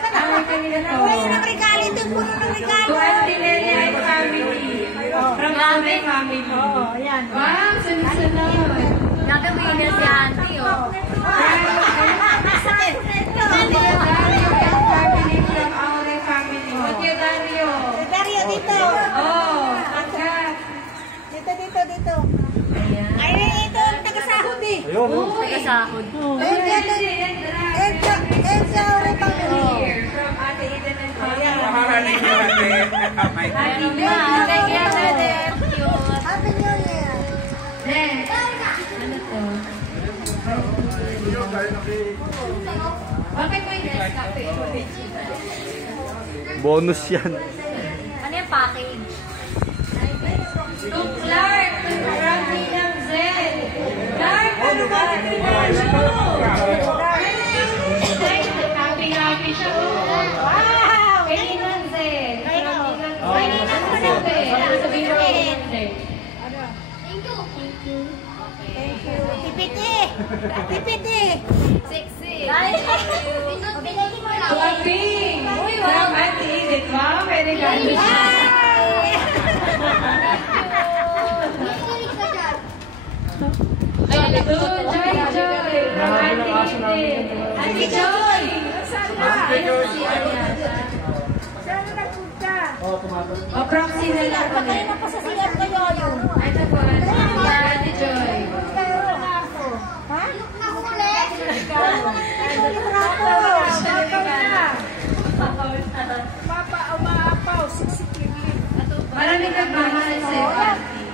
Ay, kanina to. Ay, ng regalo ito. Puno ng regalo. To Auntie Nelia and family. From Ame family. Oo, ayan. Wow, sunod-sunod. Gagawin na si Auntie, oh. Dario and family from Aure family. Matya Dario. Dario, dito. Oh, agad. Dito. Ay, ito, taga-sahod eh. Ayun. Taga-sahod. Aure family. From Ate Eden and family. Happy New Year. Then, ano to? Bakit mo yung Nescafe? Bonus yan. Ano yung package? To Clark, to Rami ng Zen. Clark, ano ba ang pinasyo mo? Happy siya. Wow! Kay Ninang Zen. Kay Ninang Zen. Ano sabihin mo kay Ninang Zen? Thank you. Tipiti. Sexy. To Abing. From Auntie Edith. Wow, very good. To Joy. From Auntie Edith. Auntie Joy. Saan nagpunta? O, proxy na lang Pagkain ulit. na pasasiyat kayo yun. Ito po, Auntie Joy. Pero na ako. Ha? Umaapaw, siksiklip. Maraming nagmamahal sa'yo, Auntie.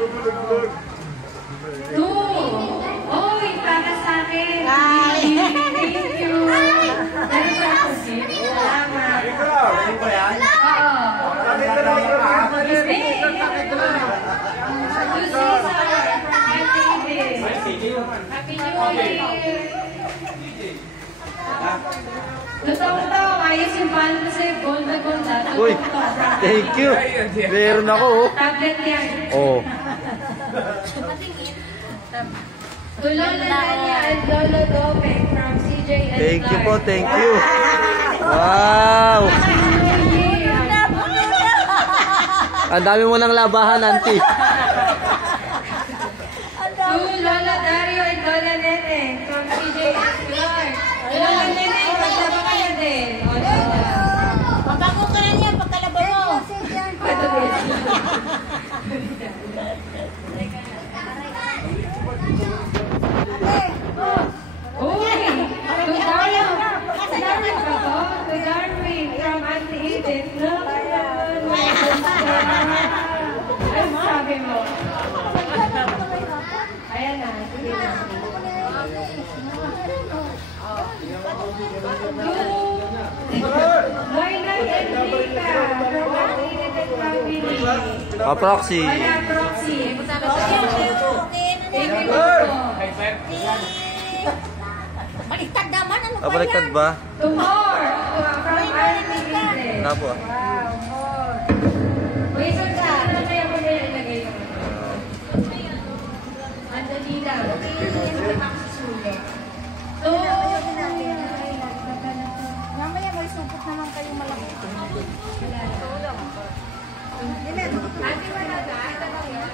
Two. Oy, para sa akin. Thank you. Dahil sa ako, salamat. Oo. Happy New Year! Totoo, ayos yung palo ko sa'yo, gold na gold na. Uy, thank you. Meron ako, oh. Tablet yan. Oh. To Lola Dania and Lolo Dope from CJ and Thank you po, Clark. thank you. Wow. Ang dami mo ng labahan, auntie. To Lola Dario and Lola Nene from CJ and Clark. Lola Nene, maglaba kayo din. O, siya. Mabago ka na niyan pagkalaba mo. Uy! To Dario! Darwin ba to? To Darwin from Auntie Edith. Ano sabi mo? Ayan na. Sige na. Loyla and Rita from Auntie Edith and family. Proxy. Wala proxy. Thank you po. Baliktad naman, ano ba Baliktad yan? ba? To more. From Auntie Edith. Nga po. Wow, more. Uy, saan ka? Ano kaya mo na ilagay yun? Andali lang. To... Mamaya may supot naman kayo malaki. Ate, wala ka? Ito ba yun?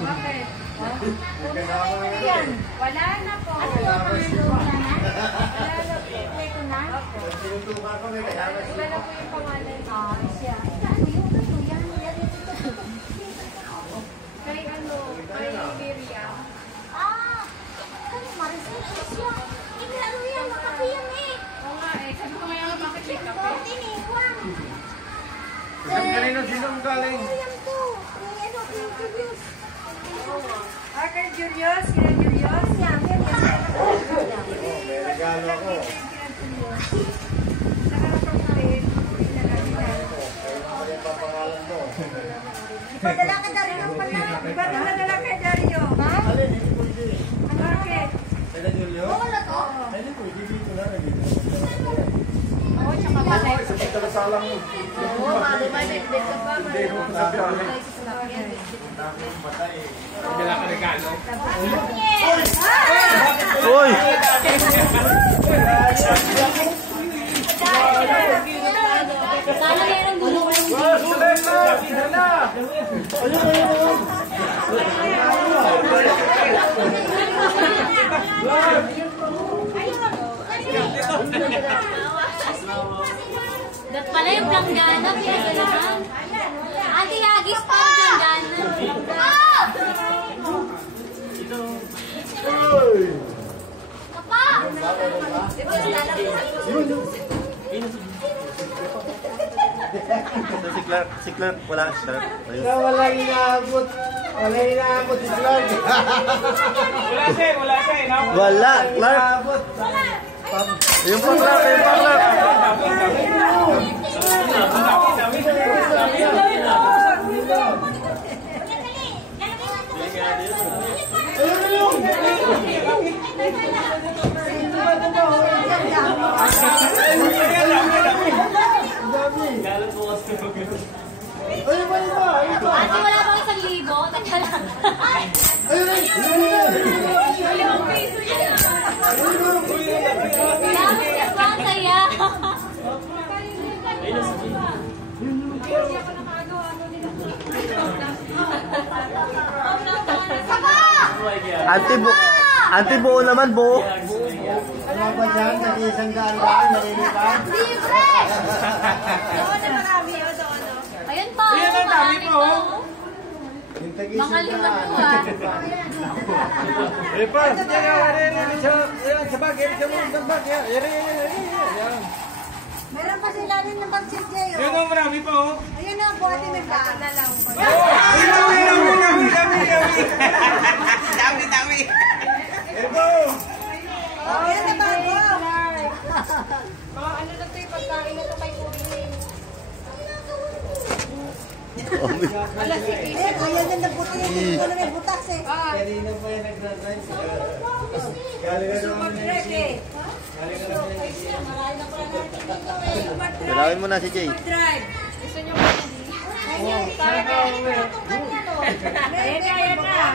Bakit? Wala na po. Ano yung pangalan na? Ito na? Iba na po yung pangalan. Siya. Ano yun? Ano yan? Kay ano? Kay Miriam. Ano Maricel? Siya. Ano yan? Makape yan eh. Oo nga eh. Sabi ko ngayon bakit may kape? Tiniwan. Kanino sinong galing? Ano yan to? Ano? Julius. Kay Julius? Kay Julius? Yan. Regalo ako. Ipadala ka Dario pala. Ba't naman na lang kay Dario? Ha? Bakit? Uy! Sana meron dito. Dat pala yung planggana, pinagalaman. Ate Agis pa yung planggana. Papa! Si Clark, wala si Clark. Ayun. Wala inaabot. Wala inaabot si Clark. Wala, Clark. Inaabot. Yung pa Clark, yung pa Clark. Ate, wala bang 1,000? Teka lang. Tapos ka ba? Ang saya. Ante buo naman, buo. Wala ba dyan? Nag-iisang daan lang. Nalilipan. Libre! Ayun pa. Ayun ang dami pa, oh. Yung Mga tag-iisang liman po, daan. Meron pa sila rin ng pag-CJ. Yun ang marami pa, oh. Ayun na, buhati may baka na lang. Dami. Ayun na bago. Ano na ito yung pagkain na ito kay Kuya? Ayun, ayan na nabuti. Hindi ko na may butas eh. Kanina pa yan nag-drive. Galing na naman yun. Dalawin mo na si Jay. Drive. Gusto niyo ba yan? Ayun, para kaya ito. Ayan na.